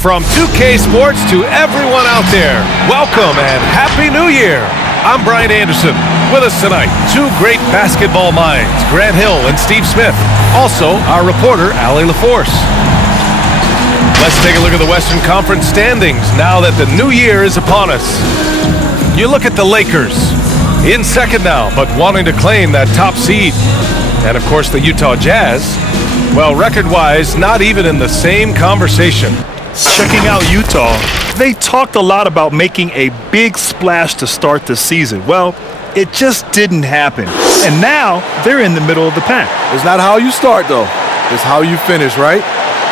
From 2K Sports to everyone out there, welcome and Happy New Year! I'm Brian Anderson. With us tonight, two great basketball minds, Grant Hill and Steve Smith. Also, our reporter, Allie LaForce. Let's take a look at the Western Conference standings now that the new year is upon us. You look at the Lakers, in second now, but wanting to claim that top seed. And of course, the Utah Jazz, well, record-wise, not even in the same conversation. Checking out Utah, they talked a lot about making a big splash to start the season. Well, it just didn't happen. And now they're in the middle of the pack. It's not how you start, though. It's how you finish, right?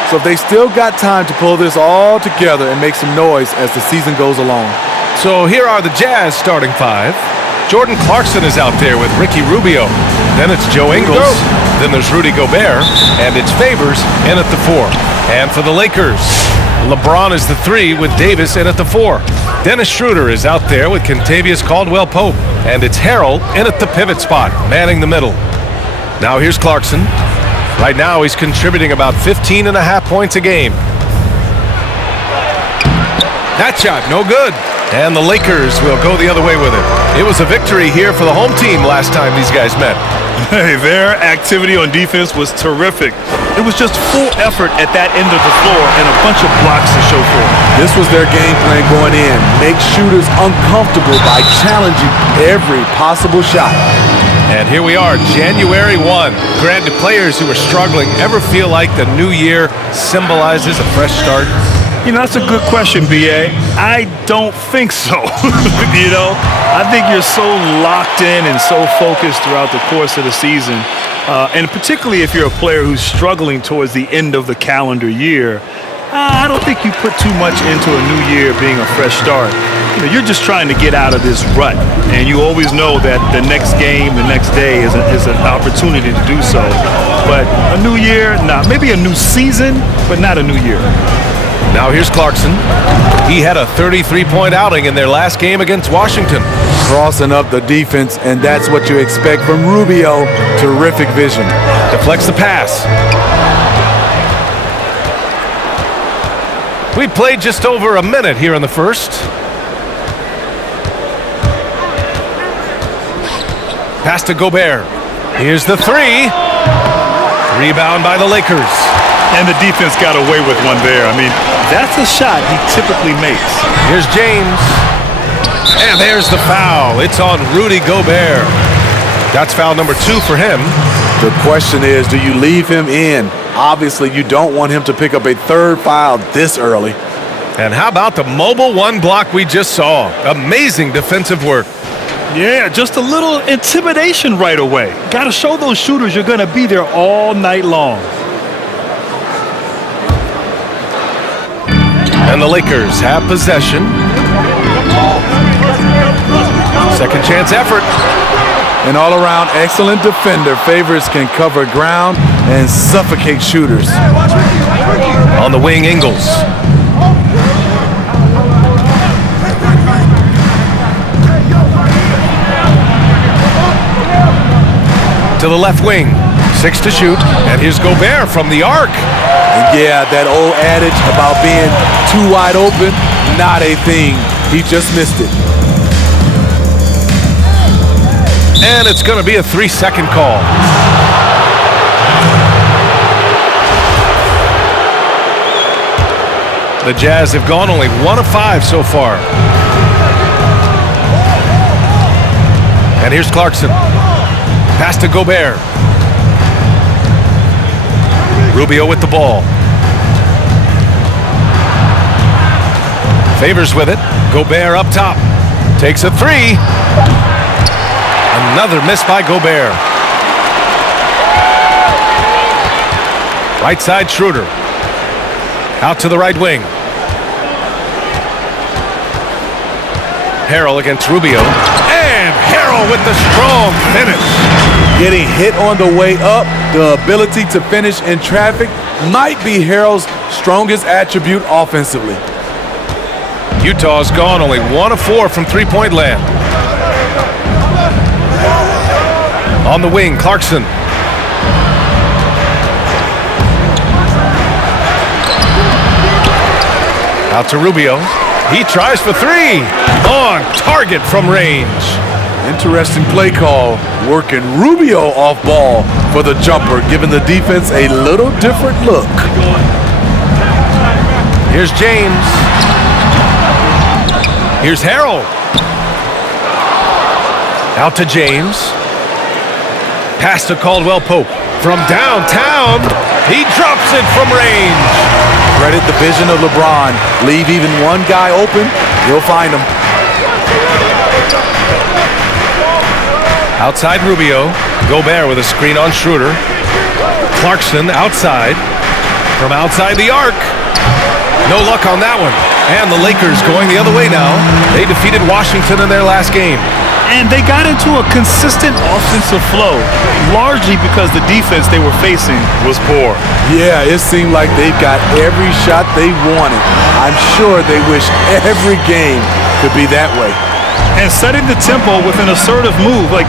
So if they still got time to pull this all together and make some noise as the season goes along. So here are the Jazz starting five. Jordan Clarkson is out there with Ricky Rubio. Then it's Joe Ingles. Then there's Rudy Gobert. And it's Favors in at the 4. And for the Lakers, LeBron is the 3 with Davis in at the 4. Dennis Schroeder is out there with Kentavious Caldwell-Pope. And it's Harrell in at the pivot spot, manning the middle. Now here's Clarkson. Right now he's contributing about 15.5 points a game. That shot, no good. And the Lakers will go the other way with it. It was a victory here for the home team last time these guys met. Hey, their activity on defense was terrific. It was just full effort at that end of the floor and a bunch of blocks to show for it. This was their game plan going in. Make shooters uncomfortable by challenging every possible shot. And here we are, January 1. Grant, do players who are struggling ever feel like the new year symbolizes a fresh start? You know, that's a good question, B.A. I don't think so. I think you're so locked in and so focused throughout the course of the season. And particularly if you're a player who's struggling towards the end of the calendar year, I don't think you put too much into a new year being a fresh start. You're just trying to get out of this rut. And you always know that the next game, the next day is an opportunity to do so. But a new year, maybe a new season, but not a new year. Now here's Clarkson. He had a 33-point outing in their last game against Washington. Crossing up the defense, and that's what you expect from Rubio. Terrific vision. Deflects the pass. We played just over a minute here in the first. Pass to Gobert. Here's the 3. Rebound by the Lakers. And the defense got away with one there. I mean, that's a shot he typically makes. Here's James. And there's the foul. It's on Rudy Gobert. That's foul number 2 for him. The question is, do you leave him in? Obviously, you don't want him to pick up a third foul this early. And how about the mobile 1 block we just saw? Amazing defensive work. Yeah, just a little intimidation right away. Got to show those shooters you're going to be there all night long. And the Lakers have possession. Second chance effort. An all-around excellent defender. Favors can cover ground and suffocate shooters. On the wing, Ingles. To the left wing. 6 to shoot. And here's Gobert from the arc. Yeah, that old adage about being too wide open, not a thing. He just missed it. And it's going to be a 3-second call. The Jazz have gone only 1 of 5 so far. And here's Clarkson. Pass to Gobert. Rubio with the ball. Favors with it. Gobert up top. Takes a 3. Another miss by Gobert. Right side, Schroeder. Out to the right wing. Harrell against Rubio. And Harrell with the strong finish. Getting hit on the way up, the ability to finish in traffic might be Harrell's strongest attribute offensively. Utah's gone only 1 of 4 from three-point land. On the wing, Clarkson. Out to Rubio. He tries for three. On target from range. Interesting play call, working Rubio off ball for the jumper, giving the defense a little different look. Here's James. Here's Harrell. Out to James. Pass to Caldwell Pope. From downtown, he drops it from range. Credit the vision of LeBron. Leave even one guy open, he'll find him. Outside Rubio. Gobert with a screen on Schroeder. Clarkson outside. From outside the arc. No luck on that one. And the Lakers going the other way now. They defeated Washington in their last game. And they got into a consistent offensive flow, largely because the defense they were facing was poor. Yeah, it seemed like they've got every shot they wanted. I'm sure they wish every game could be that way. And setting the tempo with an assertive move. Like,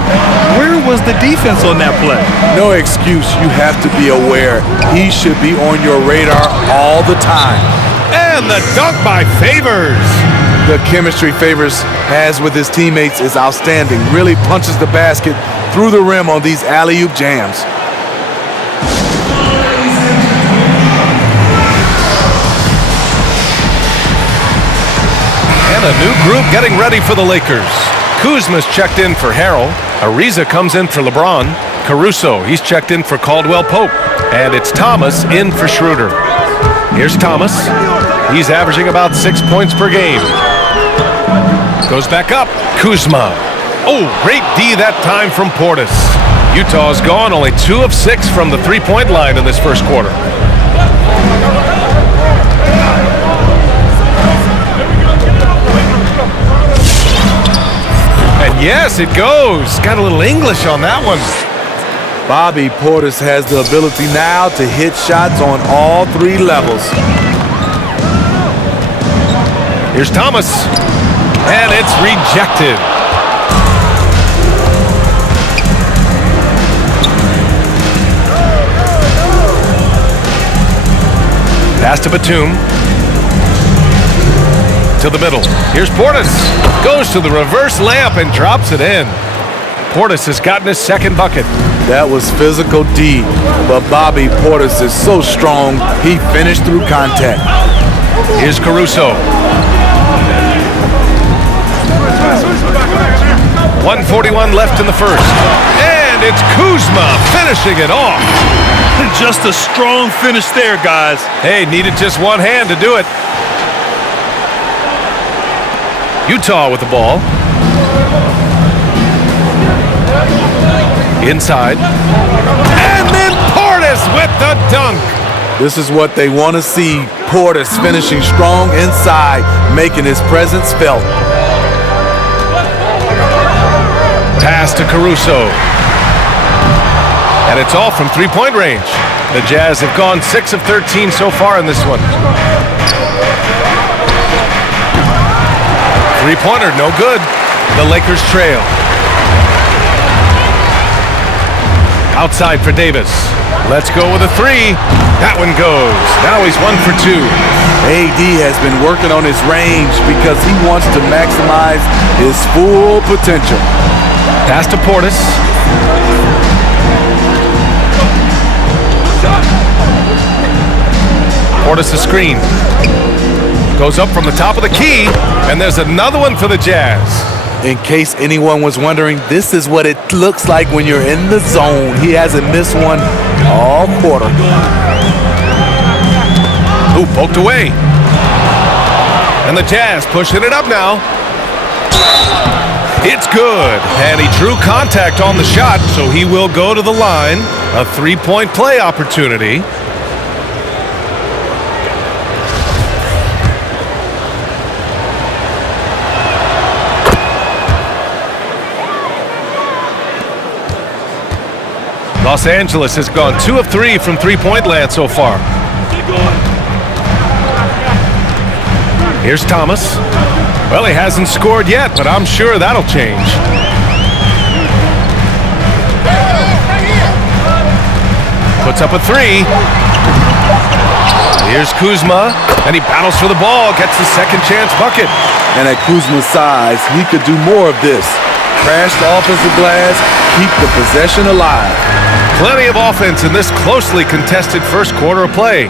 where was the defense on that play? No excuse. You have to be aware. He should be on your radar all the time. And the dunk by Favors. The chemistry Favors has with his teammates is outstanding. Really punches the basket through the rim on these alley-oop jams. And a new group getting ready for the Lakers. Kuzma's checked in for Harrell. Ariza comes in for LeBron. Caruso, he's checked in for Caldwell Pope. And it's Thomas in for Schroeder. Here's Thomas. He's averaging about 6 points per game. Goes back up. Kuzma. Oh, great D that time from Portis. Utah's gone only 2 of 6 from the three-point line in this first quarter. And yes, it goes. Got a little English on that one. Bobby Portis has the ability now to hit shots on all 3 levels. Here's Thomas. And it's rejected. Pass to Batum. To the middle. Here's Portis. Goes to the reverse layup and drops it in. Portis has gotten his second bucket. That was physical D, but Bobby Portis is so strong, he finished through contact. Here's Caruso. 1:41 left in the first. And it's Kuzma finishing it off. Just a strong finish there, guys. Hey, needed just one hand to do it. Utah with the ball. Inside. And then Portis with the dunk. This is what they want to see. Portis finishing strong inside, making his presence felt. Pass to Caruso. And it's all from three-point range. The Jazz have gone 6 of 13 so far in this one. Three-pointer, no good. The Lakers trail. Outside for Davis. Let's go with a three. That one goes. Now he's 1 for 2. AD has been working on his range because he wants to maximize his full potential. Pass to Portis. Portis a screen. Goes up from the top of the key, and there's another one for the Jazz. In case anyone was wondering, this is what it looks like when you're in the zone. He hasn't missed one all quarter. Ooh, poked away. And the Jazz pushing it up now. It's good. And he drew contact on the shot, so he will go to the line. A three-point play opportunity. Los Angeles has gone 2 of 3 from three-point land so far. Here's Thomas. Well, he hasn't scored yet, but I'm sure that'll change. Puts up a three. Here's Kuzma, and he battles for the ball, gets the second chance bucket. And at Kuzma's size, he could do more of this. Crash the offensive glass, keep the possession alive. Plenty of offense in this closely contested first quarter of play.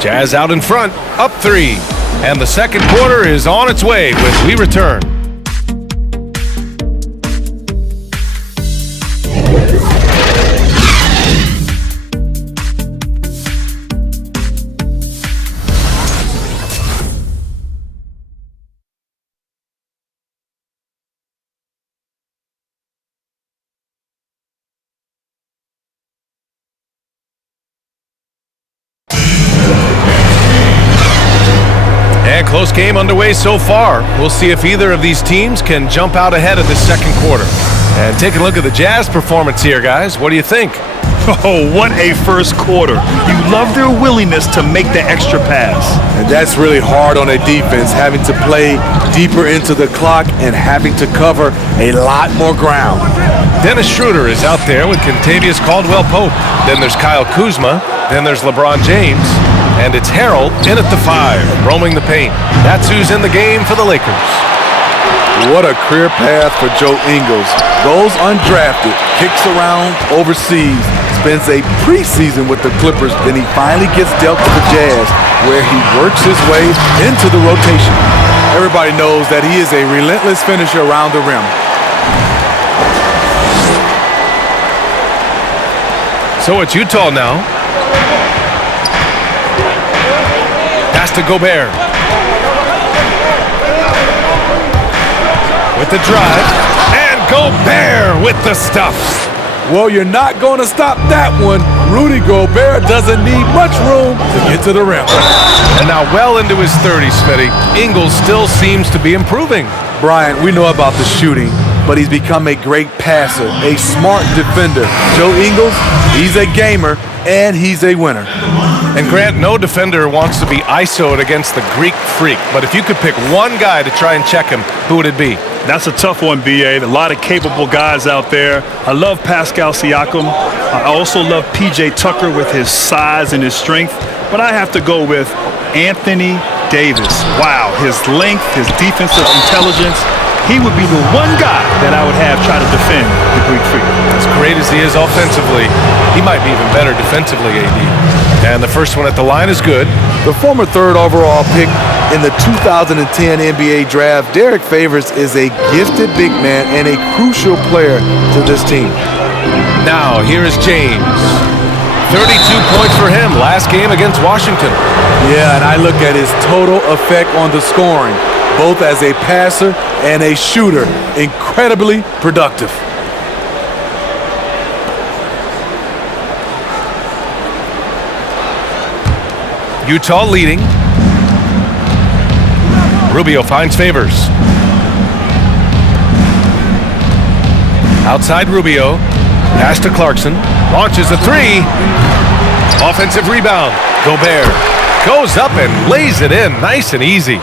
Jazz out in front, up 3. And the second quarter is on its way when we return. And close game underway so far. We'll see if either of these teams can jump out ahead of this second quarter. And taking a look at the Jazz performance here, guys. What do you think? Oh, what a first quarter. You love their willingness to make the extra pass. And that's really hard on a defense, having to play deeper into the clock and having to cover a lot more ground. Dennis Schroeder is out there with Kentavious Caldwell-Pope. Then there's Kyle Kuzma. Then there's LeBron James. And it's Harold in at the 5, roaming the paint. That's who's in the game for the Lakers. What a career path for Joe Ingles. Goes undrafted, kicks around overseas, spends a preseason with the Clippers, then he finally gets dealt to the Jazz, where he works his way into the rotation. Everybody knows that he is a relentless finisher around the rim. So it's Utah now. Pass to Gobert. With the drive. And Gobert with the stuff. Well, you're not going to stop that one. Rudy Gobert doesn't need much room to get to the rim. And now well into his 30s, Smitty. Ingles still seems to be improving. Brian, we know about the shooting, but he's become a great passer, a smart defender. Joe Ingles, he's a gamer, and he's a winner. And Grant, no defender wants to be ISO'd against the Greek freak. But if you could pick one guy to try and check him, who would it be? That's a tough one, B.A. A lot of capable guys out there. I love Pascal Siakam. I also love P.J. Tucker with his size and his strength. But I have to go with Anthony Davis. Wow, his length, his defensive intelligence. He would be the one guy that I would have try to defend the Greek freak. As great as he is offensively, he might be even better defensively, AD. And the first one at the line is good. The former 3rd overall pick in the 2010 NBA draft, Derek Favors is a gifted big man and a crucial player to this team. Now, here is James. 32 points for him last game against Washington. Yeah, and I look at his total effect on the scoring, both as a passer and a shooter. Incredibly productive. Utah leading. Rubio finds Favors. Outside Rubio. Pass to Clarkson. Launches a 3. Offensive rebound. Gobert goes up and lays it in nice and easy.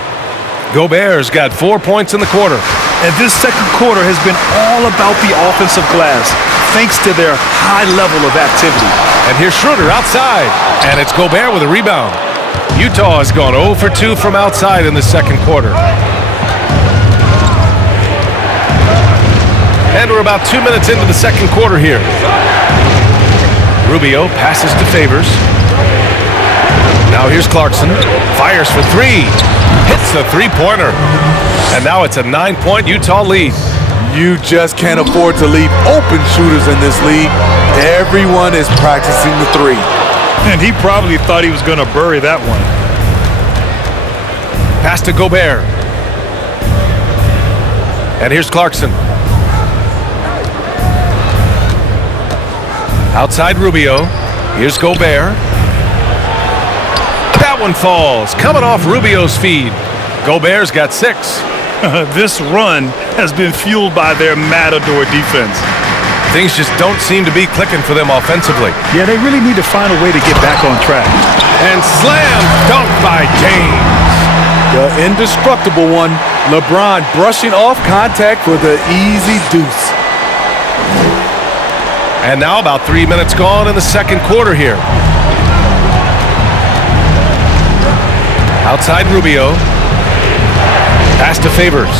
Gobert's got 4 points in the quarter. And this second quarter has been all about the offensive glass, thanks to their high level of activity. And here's Schroeder outside. And it's Gobert with a rebound. Utah has gone 0 for 2 from outside in the second quarter. And we're about 2 minutes into the second quarter here. Rubio passes to Favors. Now here's Clarkson. Fires for 3. Hits the three-pointer. And now it's a 9-point Utah lead. You just can't afford to leave open shooters in this league. Everyone is practicing the 3. And he probably thought he was going to bury that one. Pass to Gobert. And here's Clarkson. Outside Rubio. Here's Gobert. That one falls. Coming off Rubio's feed. Gobert's got 6. This run has been fueled by their matador defense. Things just don't seem to be clicking for them offensively. Yeah, they really need to find a way to get back on track. And slam dunk by James. The indestructible one. LeBron brushing off contact for the easy deuce. And now about 3 minutes gone in the second quarter here. Outside Rubio. Pass to Favors.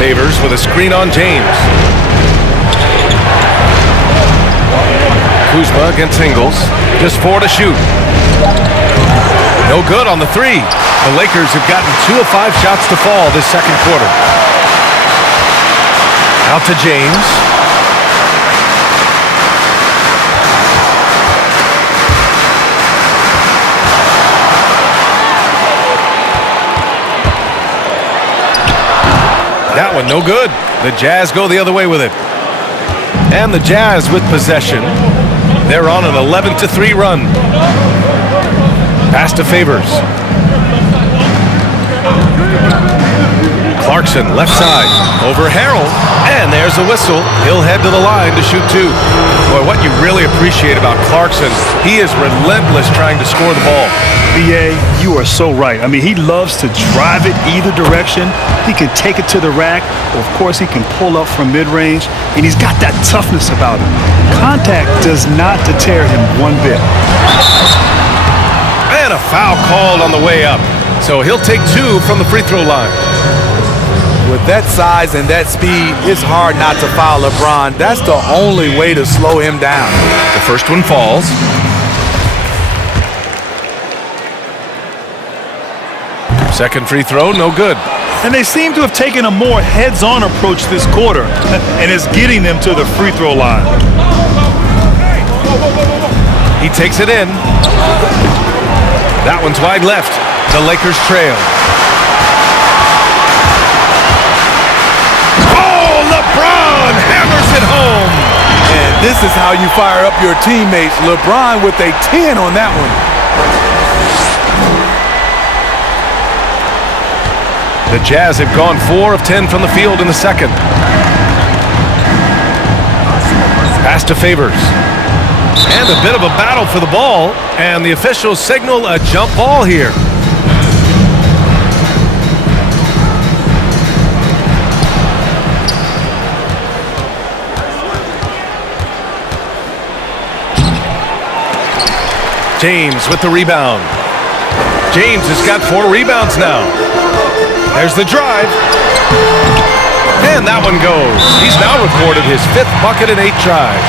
Favors with a screen on James. Kuzma against Ingles. Just 4 to shoot. No good on the 3. The Lakers have gotten 2 of 5 shots to fall this second quarter. Out to James. That one no good. The Jazz go the other way with it. And the Jazz with possession. They're on an 11-3 run. Pass to Favors. Clarkson, left side, over Harrell, and there's a whistle. He'll head to the line to shoot 2. Boy, what you really appreciate about Clarkson, he is relentless trying to score the ball. B.A., you are so right. I mean, he loves to drive it either direction. He can take it to the rack, or of course he can pull up from mid-range, and he's got that toughness about him. Contact does not deter him one bit. And a foul called on the way up. So he'll take 2 from the free throw line. With that size and that speed, it's hard not to foul LeBron. That's the only way to slow him down. The first one falls. Second free throw, no good. And they seem to have taken a more heads-on approach this quarter, and it's getting them to the free throw line. He takes it in. That one's wide left. The Lakers trail. Oh, LeBron hammers it home. And this is how you fire up your teammates. LeBron with a 10 on that one. The Jazz have gone 4 of 10 from the field in the second. Pass to Favors. And a bit of a battle for the ball, and the officials signal a jump ball here. James with the rebound. James has got 4 rebounds now. There's the drive. And that one goes. He's now recorded his 5th bucket in 8 tries.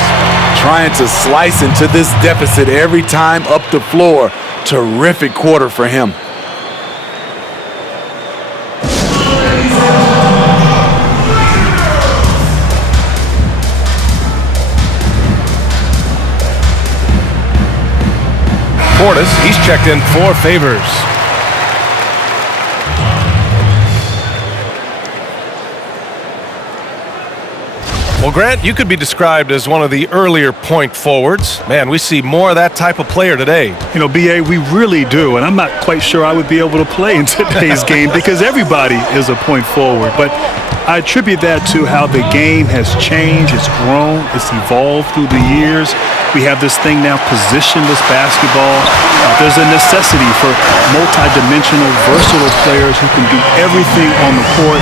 Trying to slice into this deficit every time up the floor. Terrific quarter for him. Portis, he's checked in for Favors. Well, Grant, you could be described as one of the earlier point forwards. Man, we see more of that type of player today. You know, B.A., we really do, and I'm not quite sure I would be able to play in today's game because everybody is a point forward. But I attribute that to how the game has changed, it's grown, it's evolved through the years. We have this thing now, positionless basketball. There's a necessity for multi-dimensional, versatile players who can do everything on the court,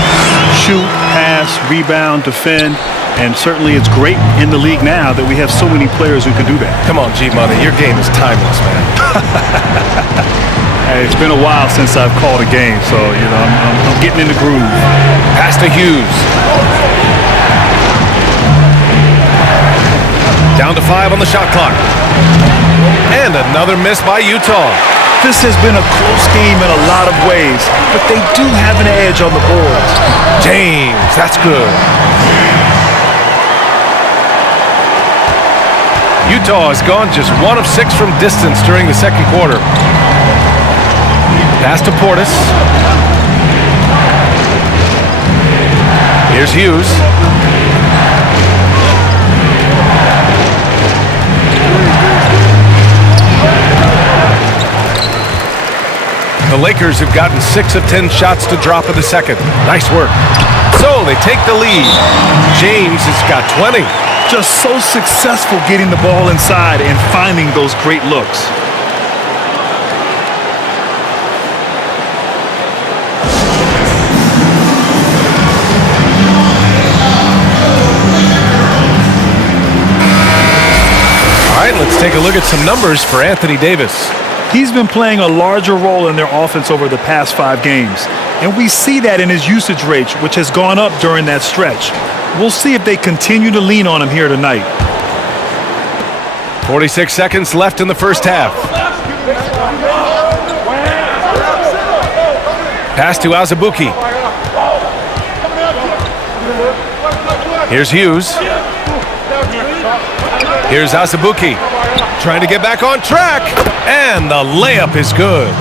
shoot, pass, rebound, defend. And certainly it's great in the league now that we have so many players who can do that. Come on, G-Money, your game is timeless, man. Hey, it's been a while since I've called a game, so, you know, I'm getting in the groove. Pass to Hughes. Down to 5 on the shot clock. And another miss by Utah. This has been a close game in a lot of ways, but they do have an edge on the boards. James, that's good. Utah has gone just 1 of 6 from distance during the second quarter. Pass to Portis. Here's Hughes. The Lakers have gotten 6 of 10 shots to drop in the second. Nice work. So they take the lead. James has got 20. Just so successful getting the ball inside and finding those great looks. All right, let's take a look at some numbers for Anthony Davis. He's been playing a larger role in their offense over the past 5 games. And we see that in his usage rate, which has gone up during that stretch. We'll see if they continue to lean on him here tonight. 46 seconds left in the first half. Pass to Azubuike. Here's Hughes. Here's Azubuike trying to get back on track, and the layup is good.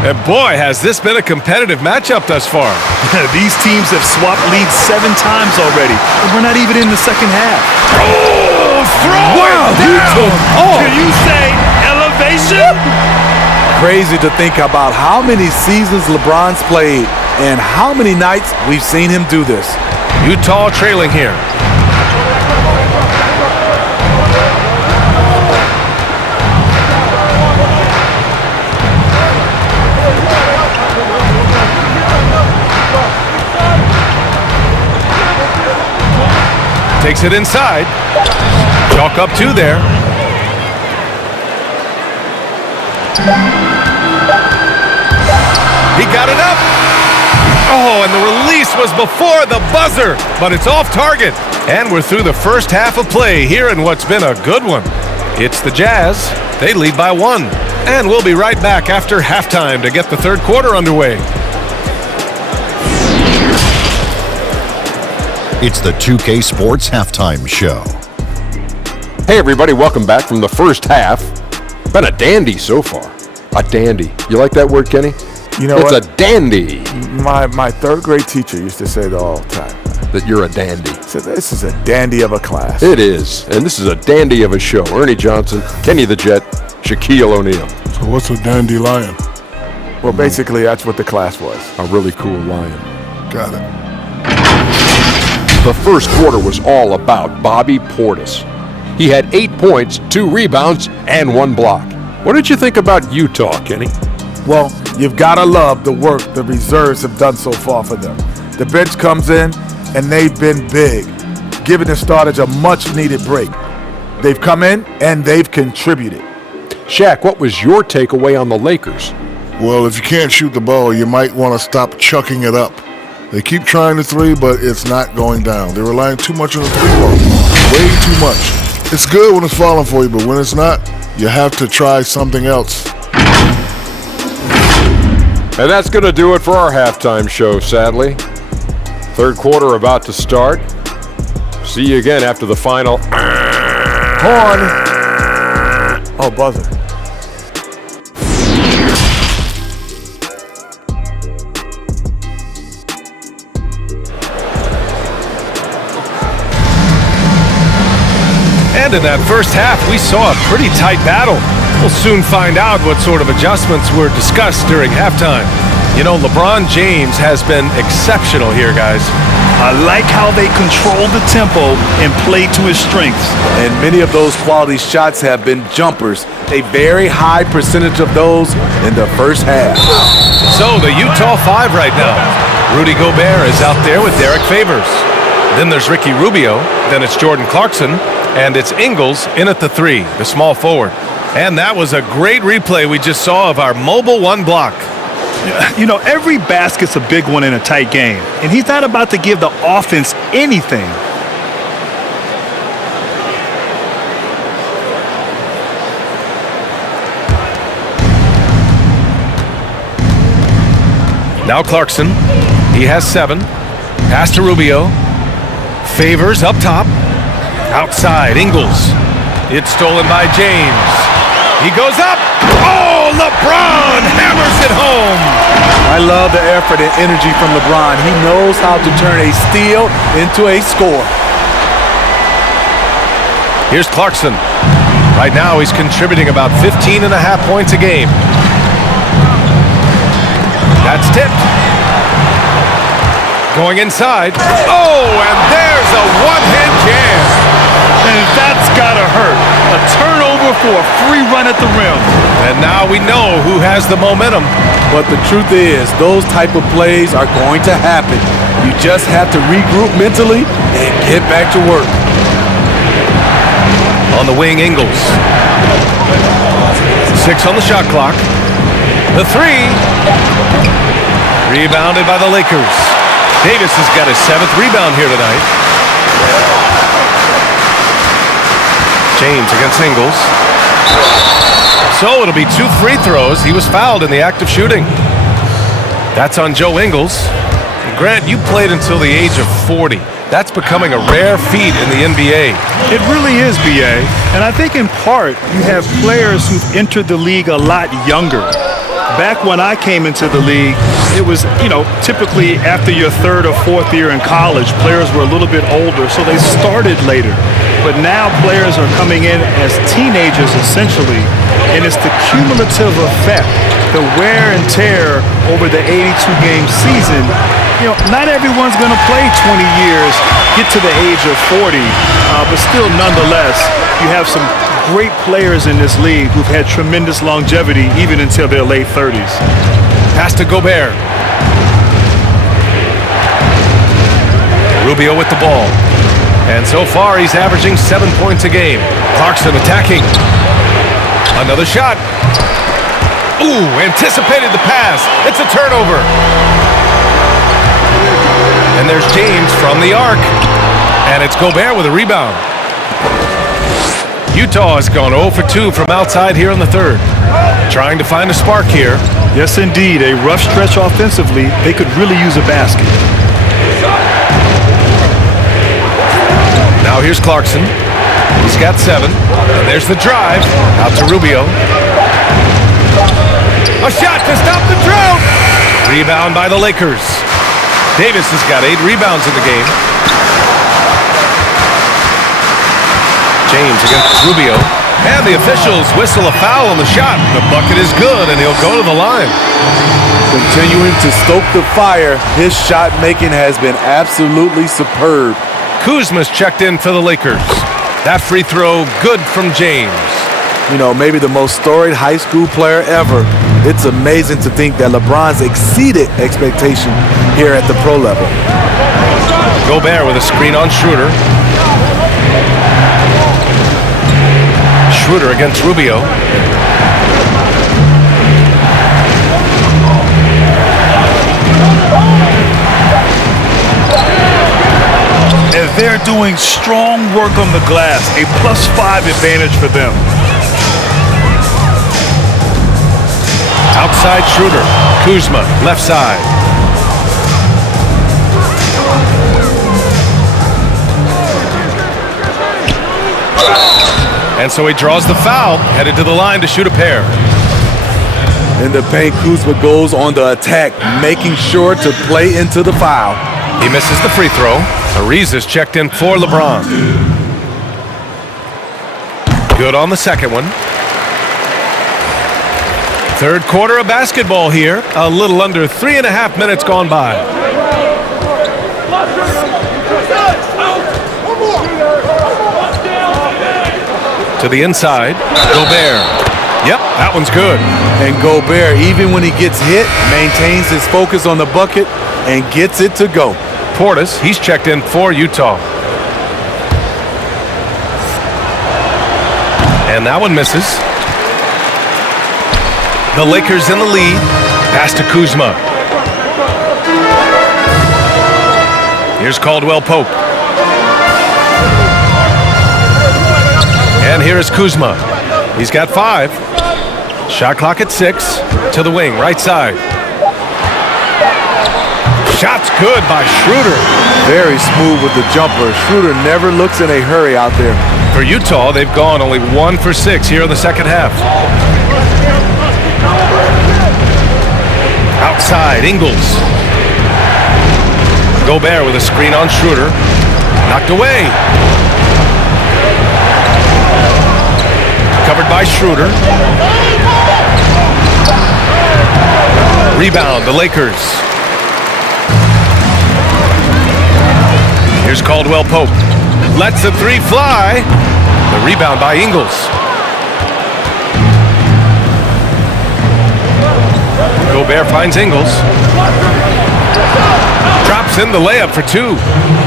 And boy, has this been a competitive matchup thus far. These teams have swapped leads 7 times already, and we're not even in the second half. Oh, throw Wow, it down! Can you say elevation? Crazy to think about how many seasons LeBron's played and how many nights we've seen him do this. Utah trailing here. Takes it inside. Chalk up 2 there. He got it up. Oh, and the release was before the buzzer, but it's off target. And we're through the first half of play here in what's been a good one. It's the Jazz. They lead by 1. And we'll be right back after halftime to get the third quarter underway. It's the 2K Sports Halftime Show. Hey everybody, welcome back from the first half. Been a dandy so far. A dandy. You like that word, Kenny? You know it's what? a dandy. My third grade teacher used to say that all the time. That you're a dandy. So this is a dandy of a class. It is. And this is a dandy of a show. Ernie Johnson, Kenny the Jet, Shaquille O'Neal. So what's a dandelion? Well, basically, that's what the class was. A really cool lion. Got it. The first quarter was all about Bobby Portis. He had 8 points, 2 rebounds, and 1 block. What did you think about Utah, Kenny? Well, you've got to love the work the reserves have done so far for them. The bench comes in, and they've been big, giving the starters a much-needed break. They've come in, and they've contributed. Shaq, what was your takeaway on the Lakers? Well, if you can't shoot the ball, you might want to stop chucking it up. They keep trying the 3, but it's not going down. They're relying too much on the 3 ball. Way too much. It's good when it's falling for you, but when it's not, you have to try something else. And that's going to do it for our halftime show, sadly. Third quarter about to start. See you again after the final. Horn. Oh, buzzer. And in that first half, we saw a pretty tight battle. We'll soon find out what sort of adjustments were discussed during halftime. You know, LeBron James has been exceptional here, guys. I like how they control the tempo and play to his strengths. And many of those quality shots have been jumpers. A very high percentage of those in the first half. So the Utah 5 right now. Rudy Gobert is out there with Derek Favors. Then there's Ricky Rubio. Then it's Jordan Clarkson. And it's Ingles in at the 3, the small forward. And that was a great replay we just saw of our mobile 1 block. You know, every basket's a big one in a tight game, and he's not about to give the offense anything. Now Clarkson, he has 7. Pass to Rubio. Favors up top. Outside, Ingles. It's stolen by James. He goes up. Oh, LeBron hammers it home. I love the effort and energy from LeBron. He knows how to turn a steal into a score. Here's Clarkson. Right now, he's contributing about 15.5 points a game. That's tipped. Going inside. Oh, and there's a one-hand jam. And that's gotta hurt. A turnover for a free run at the rim. And now we know who has the momentum. But the truth is, those type of plays are going to happen. You just have to regroup mentally and get back to work. On the wing, Ingles. 6 on the shot clock. The three. Rebounded by the Lakers. Davis has got his 7th rebound here tonight. James against Ingles. So it'll be 2 free throws. He was fouled in the act of shooting. That's on Joe Ingles. Grant, you played until the age of 40. That's becoming a rare feat in the NBA. It really is, B.A. And I think in part you have players who've entered the league a lot younger. Back when I came into the league, it was, typically after your 3rd or 4th year in college, players were a little bit older, so they started later. But now players are coming in as teenagers, essentially, and it's the cumulative effect, the wear and tear over the 82-game season. Not everyone's going to play 20 years, get to the age of 40, but still, nonetheless, you have some great players in this league who've had tremendous longevity even until their late 30s. Pass to Gobert. Rubio with the ball. And so far, he's averaging 7 points a game. Clarkson attacking. Another shot. Ooh, anticipated the pass. It's a turnover. And there's James from the arc. And it's Gobert with a rebound. Utah has gone 0 for 2 from outside here in the 3rd. Trying to find a spark here. Yes, indeed. A rough stretch offensively. They could really use a basket. Now here's Clarkson. He's got 7. And there's the drive. Out to Rubio. A shot to stop the drought. Rebound by the Lakers. Davis has got 8 rebounds in the game. James against Rubio. And the officials whistle a foul on the shot. The bucket is good, and he'll go to the line. Continuing to stoke the fire, his shot making has been absolutely superb. Kuzma's checked in for the Lakers. That free throw, good from James. Maybe the most storied high school player ever. It's amazing to think that LeBron's exceeded expectation here at the pro level. Gobert with a screen on Schroeder. Schroeder against Rubio. And they're doing strong work on the glass, a +5 advantage for them. Outside Schroeder. Kuzma, left side. And so he draws the foul, headed to the line to shoot a pair. In the paint, Kuzma goes on the attack, making sure to play into the foul. He misses the free throw. Ariza's checked in for LeBron. Good on the second one. 3rd quarter of basketball here. A little under 3.5 minutes gone by. To the inside. Gobert. Yep, that one's good. And Gobert, even when he gets hit, maintains his focus on the bucket and gets it to go. Portis, he's checked in for Utah. And that one misses. The Lakers in the lead. Pass to Kuzma. Here's Caldwell Pope. And here is Kuzma. He's got 5. Shot clock at 6. To the wing, right side. Shot's good by Schroeder. Very smooth with the jumper. Schroeder never looks in a hurry out there. For Utah, they've gone only 1 for 6 here in the second half. Outside, Ingles. Gobert with a screen on Schroeder. Knocked away. Covered by Schroeder. Rebound, the Lakers. Here's Caldwell Pope. Lets the 3 fly. The rebound by Ingles. Gobert finds Ingles. Drops in the layup for 2.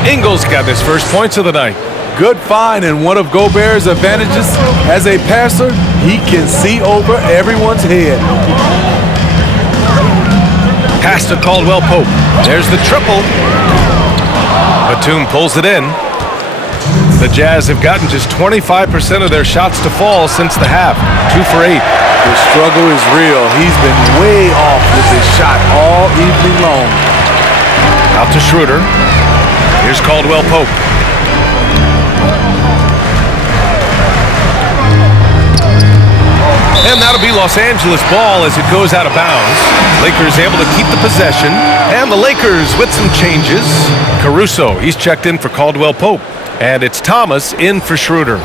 Ingles got his first points of the night. Good find, and one of Gobert's advantages as a passer He can see over everyone's head. Pass to Caldwell Pope. There's the triple. Batum pulls it in. The Jazz have gotten just 25% of their shots to fall since the half. 2 for 8. The struggle is real. He's been way off with his shot all evening long. Out to Schroeder. Here's Caldwell Pope. And that'll be Los Angeles ball as it goes out of bounds. Lakers able to keep the possession. And the Lakers with some changes. Caruso, he's checked in for Caldwell Pope. And it's Thomas in for Schroeder.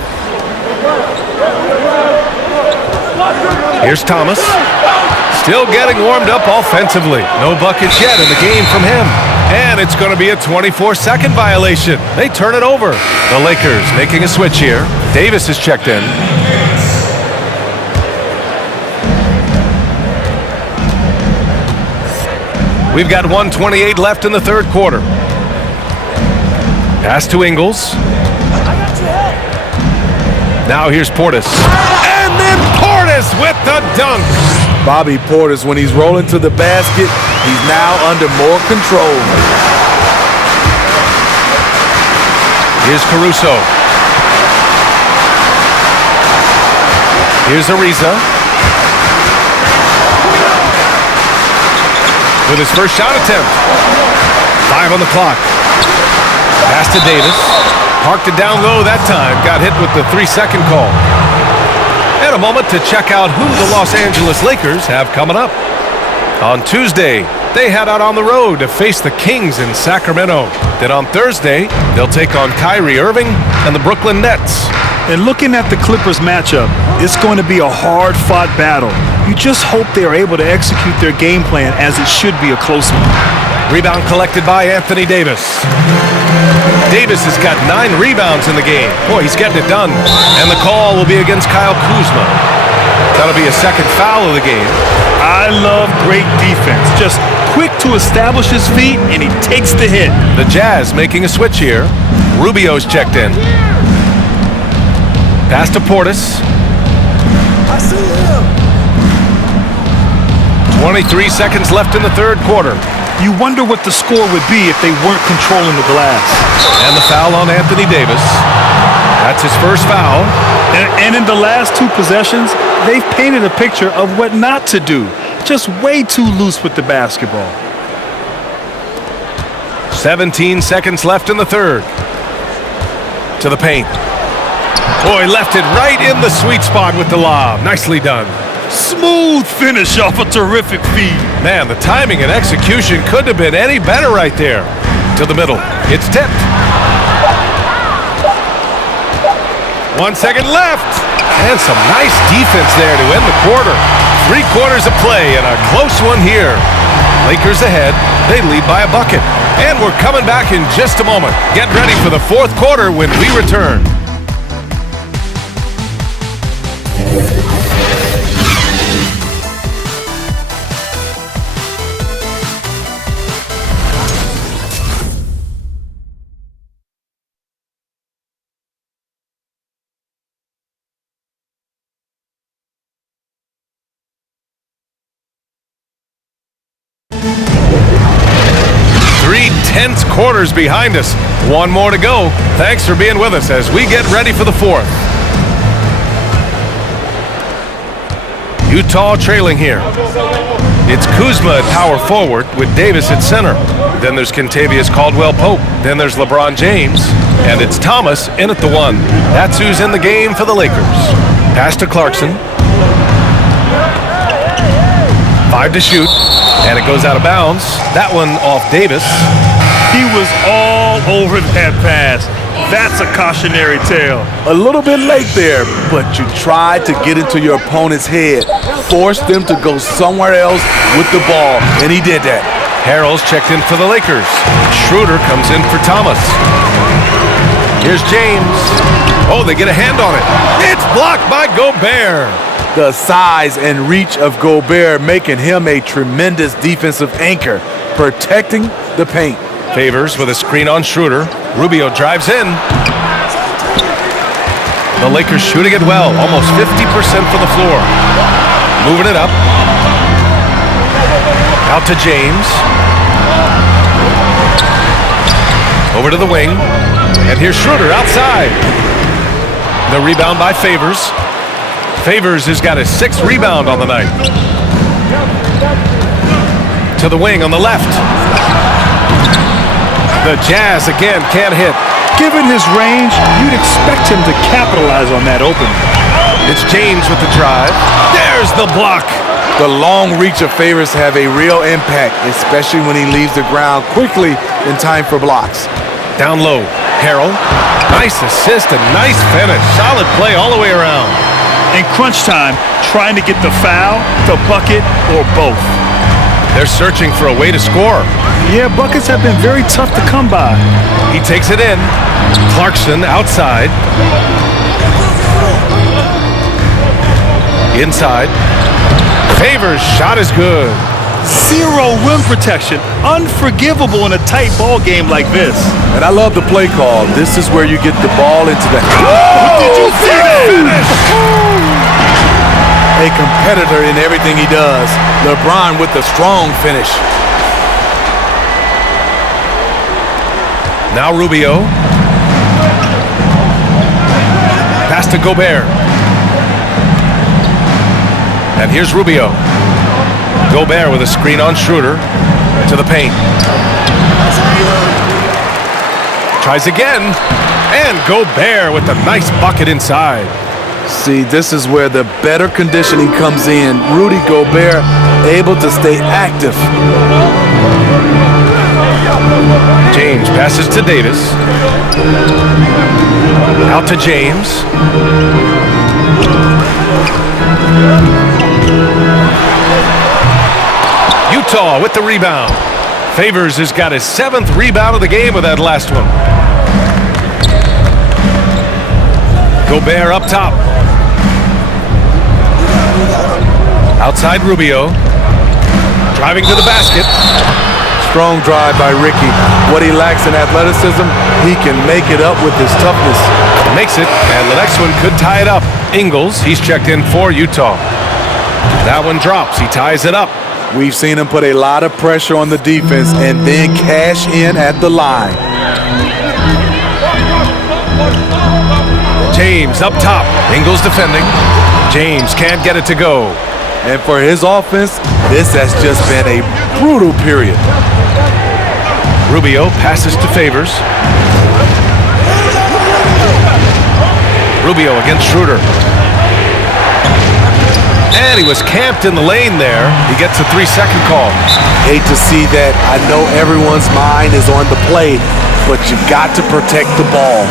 Here's Thomas. Still getting warmed up offensively. No buckets yet in the game from him. And it's going to be a 24-second violation. They turn it over. The Lakers making a switch here. Davis is checked in. We've got 1:28 left in the third quarter. Pass to Ingles. Now here's Portis. And then Portis with the dunk. Bobby Portis, when he's rolling to the basket, he's now under more control. Here's Caruso. Here's Ariza. With his first shot attempt. 5 on the clock. Pass to Davis. Parked it down low that time. Got hit with the 3-second call. And a moment to check out who the Los Angeles Lakers have coming up. On Tuesday, they head out on the road to face the Kings in Sacramento. Then on Thursday, they'll take on Kyrie Irving and the Brooklyn Nets. And looking at the Clippers matchup, it's going to be a hard-fought battle. You just hope they are able to execute their game plan as it should be a close one. Rebound collected by Anthony Davis. Davis has got 9 rebounds in the game. Boy, he's getting it done. And the call will be against Kyle Kuzma. That'll be a second foul of the game. I love great defense. Just quick to establish his feet, and he takes the hit. The Jazz making a switch here. Rubio's checked in. Pass to Portis. I see him. 23 seconds left in the third quarter. You wonder what the score would be if they weren't controlling the glass. And the foul on Anthony Davis. That's his first foul. And in the last 2 possessions, they've painted a picture of what not to do. Just way too loose with the basketball. 17 seconds left in the third. To the paint. Boy, left it right in the sweet spot with the lob. Nicely done. Smooth finish off a terrific feed. Man, the timing and execution couldn't have been any better right there. To the middle. It's tipped. 1 second left. And some nice defense there to end the quarter. 3 quarters of play and a close one here. Lakers ahead. They lead by a bucket. And we're coming back in just a moment. Get ready for the fourth quarter when we return. Tense quarters behind us. 1 more to go. Thanks for being with us as we get ready for the fourth. Utah trailing here. It's Kuzma at power forward with Davis at center. Then there's Kentavious Caldwell-Pope. Then there's LeBron James. And it's Thomas in at the 1. That's who's in the game for the Lakers. Pass to Clarkson. 5 to shoot. And it goes out of bounds. That one off Davis. He was all over that pass. That's a cautionary tale. A little bit late there, but you tried to get into your opponent's head. Forced them to go somewhere else with the ball, and he did that. Harrell's checked in for the Lakers. Schroeder comes in for Thomas. Here's James. Oh, they get a hand on it. It's blocked by Gobert. The size and reach of Gobert making him a tremendous defensive anchor, protecting the paint. Favors with a screen on Schroeder. Rubio drives in. The Lakers shooting it well, almost 50% from the floor. Moving it up. Out to James. Over to the wing. And here's Schroeder outside. The rebound by Favors. Favors has got his 6th rebound on the night. To the wing on the left. The Jazz again can't hit. Given his range, you'd expect him to capitalize on that opening. It's James with the drive. There's the block. The long reach of Favors have a real impact, especially when he leaves the ground quickly in time for blocks. Down low, Harrell. Nice assist and nice finish. Solid play all the way around. In crunch time, trying to get the foul, the bucket, or both. They're searching for a way to score. Yeah, buckets have been very tough to come by. He takes it in. Clarkson outside. Inside. Favors shot is good. Zero rim protection. Unforgivable in a tight ball game like this. And I love the play call. This is where you get the ball into the... Did you see that? A competitor in everything he does. LeBron with the strong finish. Now Rubio. Pass to Gobert. And here's Rubio. Gobert with a screen on Schroeder. To the paint. Tries again. And Gobert with a nice bucket inside. See, this is where the better conditioning comes in. Rudy Gobert able to stay active. James passes to Davis. Out to James. Utah with the rebound. Favors has got his 7th rebound of the game with that last one. Gobert up top. Outside Rubio. Driving to the basket. Strong drive by Ricky. What he lacks in athleticism, he can make it up with his toughness. Makes it, and the next one could tie it up. Ingles, he's checked in for Utah. That one drops. He ties it up. We've seen him put a lot of pressure on the defense and then cash in at the line. James up top. Ingles defending. James can't get it to go. And for his offense, this has just been a brutal period. Rubio passes to Favors. Rubio against Schroeder. And he was camped in the lane there. He gets a 3-second call. Hate to see that. I know everyone's mind is on the play, but you got to protect the ball.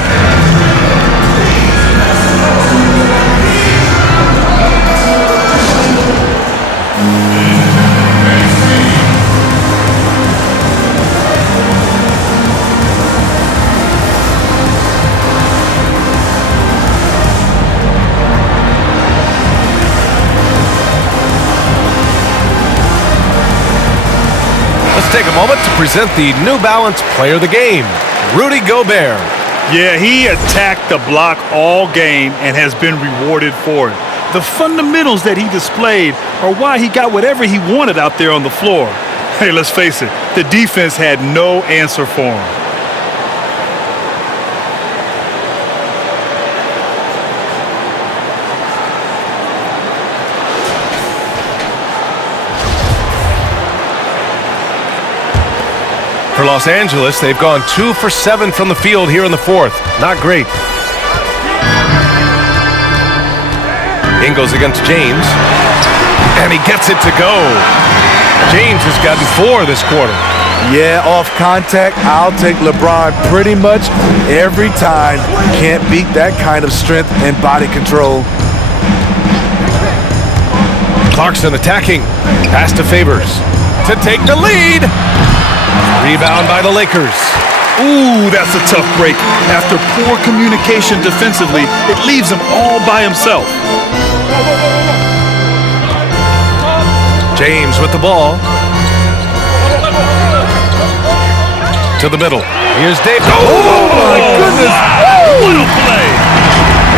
Take a moment to present the New Balance Player of the Game, Rudy Gobert. Yeah, he attacked the block all game and has been rewarded for it. The fundamentals that he displayed are why he got whatever he wanted out there on the floor. Hey, let's face it, the defense had no answer for him. For Los Angeles, they've gone 2 for 7 from the field here in the 4th. Not great. Ingles against James. And he gets it to go. James has gotten 4 this quarter. Yeah, off contact, I'll take LeBron pretty much every time. Can't beat that kind of strength and body control. Clarkson attacking. Pass to Favors to take the lead. Rebound by the Lakers. Ooh, that's a tough break. After poor communication defensively, it leaves him all by himself. James with the ball. To the middle. Here's Dave. Oh, my goodness. What a play.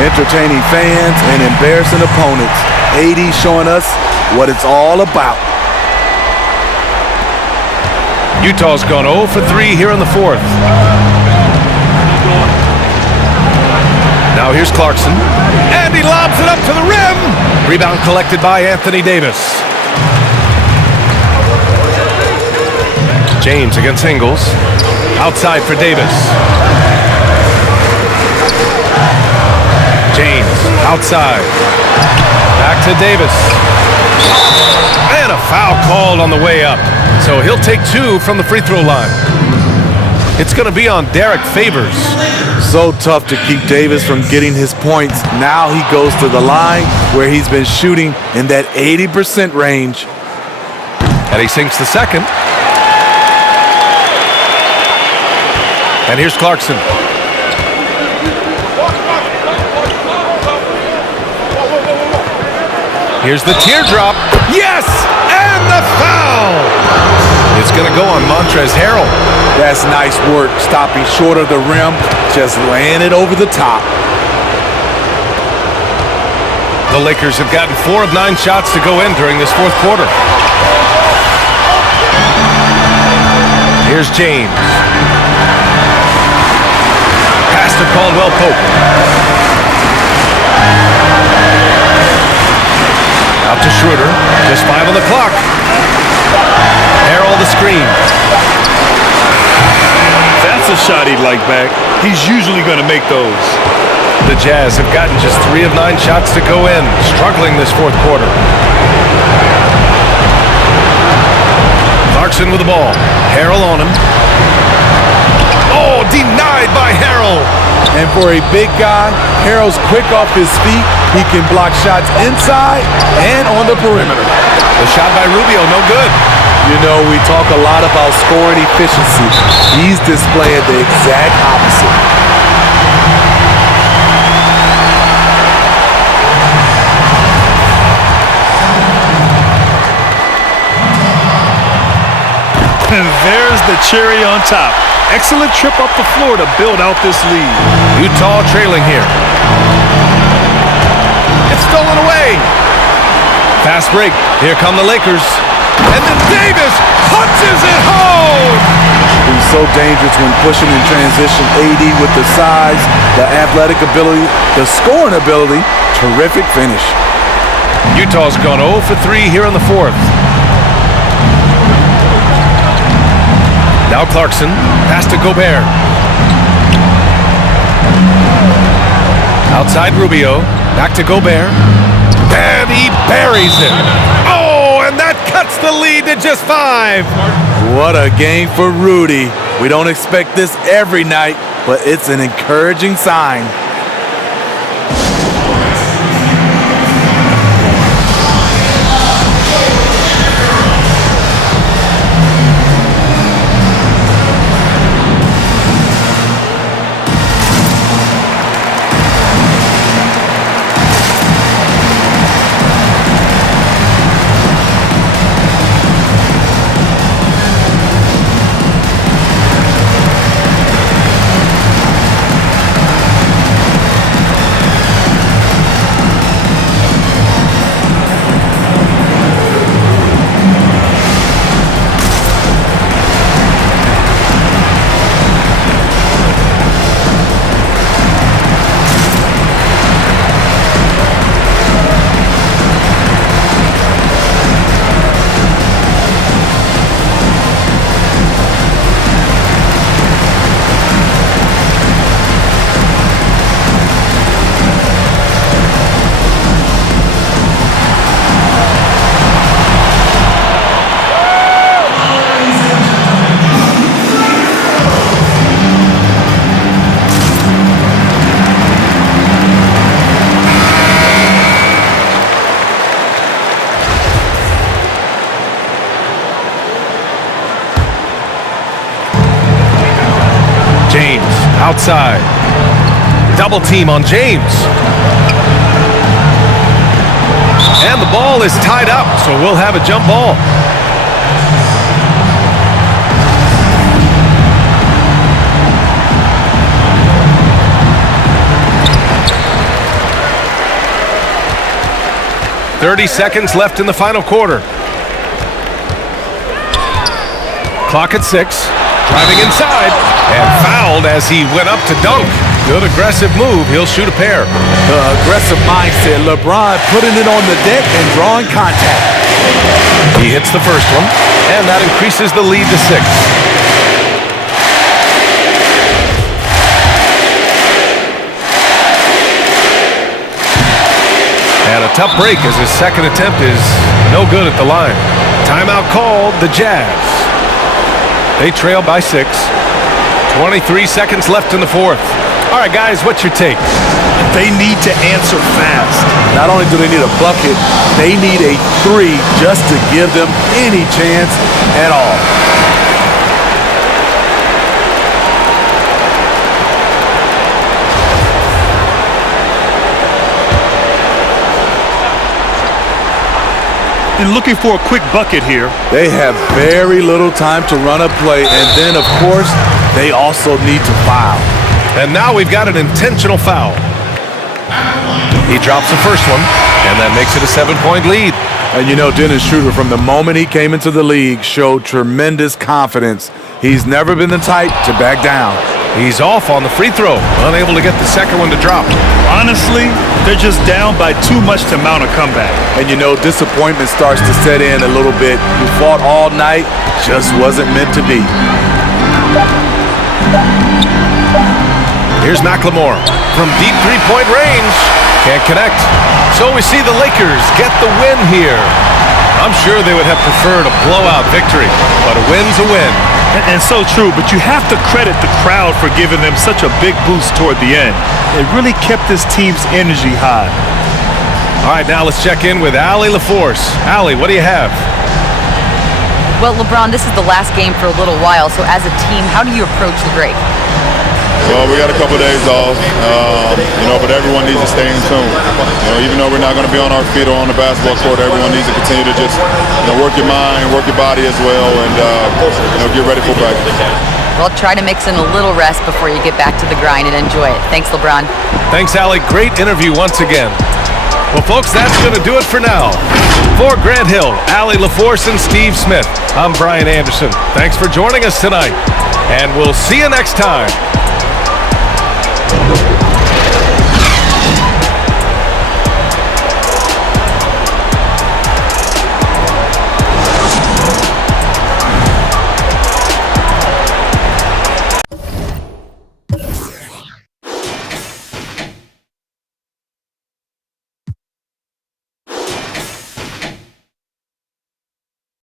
Entertaining fans and embarrassing opponents. AD showing us what it's all about. Utah's gone 0 for 3 here in the fourth. Now here's Clarkson. And he lobs it up to the rim. Rebound collected by Anthony Davis. James against Ingles. Outside for Davis. James outside. Back to Davis. And a foul called on the way up. So he'll take 2 from the free throw line. It's going to be on Derek Favors. So tough to keep Davis from getting his points. Now he goes to the line where he's been shooting in that 80% range. And he sinks the second. And here's Clarkson. Here's the teardrop. Yes! And the foul! It's going to go on Montrezl Harrell. That's nice work, stopping short of the rim, just laying it over the top. The Lakers have gotten 4 of 9 shots to go in during this fourth quarter. Here's James. Pass to Caldwell Pope. Out to Schroeder. Just 5 on the clock. Harrell the screen. That's a shot he'd like back. He's usually going to make those. The Jazz have gotten just 3 of 9 shots to go in, struggling this fourth quarter. Clarkson with the ball. Harrell on him. Oh, denied by Harrell. And for a big guy, Harrell's quick off his feet. He can block shots inside and on the perimeter. The shot by Rubio, no good. You know, we talk a lot about scoring efficiency. He's displaying the exact opposite. And there's the cherry on top. Excellent trip up the floor to build out this lead. Utah trailing here. It's stolen away. Fast break. Here come the Lakers. And then Davis punches it home. He's so dangerous when pushing in transition. AD with the size, the athletic ability, the scoring ability. Terrific finish. Utah's gone 0 for 3 here in the fourth. Now Clarkson, pass to Gobert. Outside Rubio, back to Gobert. And he buries it. Oh, and that cuts the lead to just 5. What a game for Rudy. We don't expect this every night, but it's an encouraging sign. Outside. Double team on James. And the ball is tied up, so we'll have a jump ball. 30 seconds left in the final quarter. Clock at 6. Driving inside and fouled as he went up to dunk. Good aggressive move. He'll shoot a pair. The aggressive mindset. LeBron putting it on the deck and drawing contact. He hits the first one, and that increases the lead to 6. And a tough break as his second attempt is no good at the line. Timeout called, the Jazz. They trail by 6. 23 seconds left in the fourth. All right, guys, what's your take? They need to answer fast. Not only do they need a bucket, they need a 3 just to give them any chance at all. And looking for a quick bucket here. They have very little time to run a play, and then, of course, they also need to foul. And now we've got an intentional foul. He drops the first one, and that makes it a 7-point lead. And you know, Dennis Schroeder, from the moment he came into the league, showed tremendous confidence. He's never been the type to back down. He's off on the free throw, unable to get the second one to drop. Honestly, they're just down by too much to mount a comeback. And you know, disappointment starts to set in a little bit. You fought all night, just wasn't meant to be. Here's McLemore from deep three-point range. Can't connect. So we see the Lakers get the win here. I'm sure they would have preferred a blowout victory, but a win's a win. And so true, but you have to credit the crowd for giving them such a big boost toward the end. It really kept this team's energy high. All right, now let's check in with Allie LaForce. Allie, what do you have? Well, LeBron, this is the last game for a little while, so as a team, how do you approach the break? Well, we got a couple days off, but everyone needs to stay in tune. Even though we're not going to be on our feet or on the basketball court, everyone needs to continue to just work your mind, work your body as well, and get ready for practice. Well, try to mix in a little rest before you get back to the grind and enjoy it. Thanks, LeBron. Thanks, Allie. Great interview once again. Well, folks, that's going to do it for now. For Grant Hill, Allie LaForce, and Steve Smith, I'm Brian Anderson. Thanks for joining us tonight, and we'll see you next time.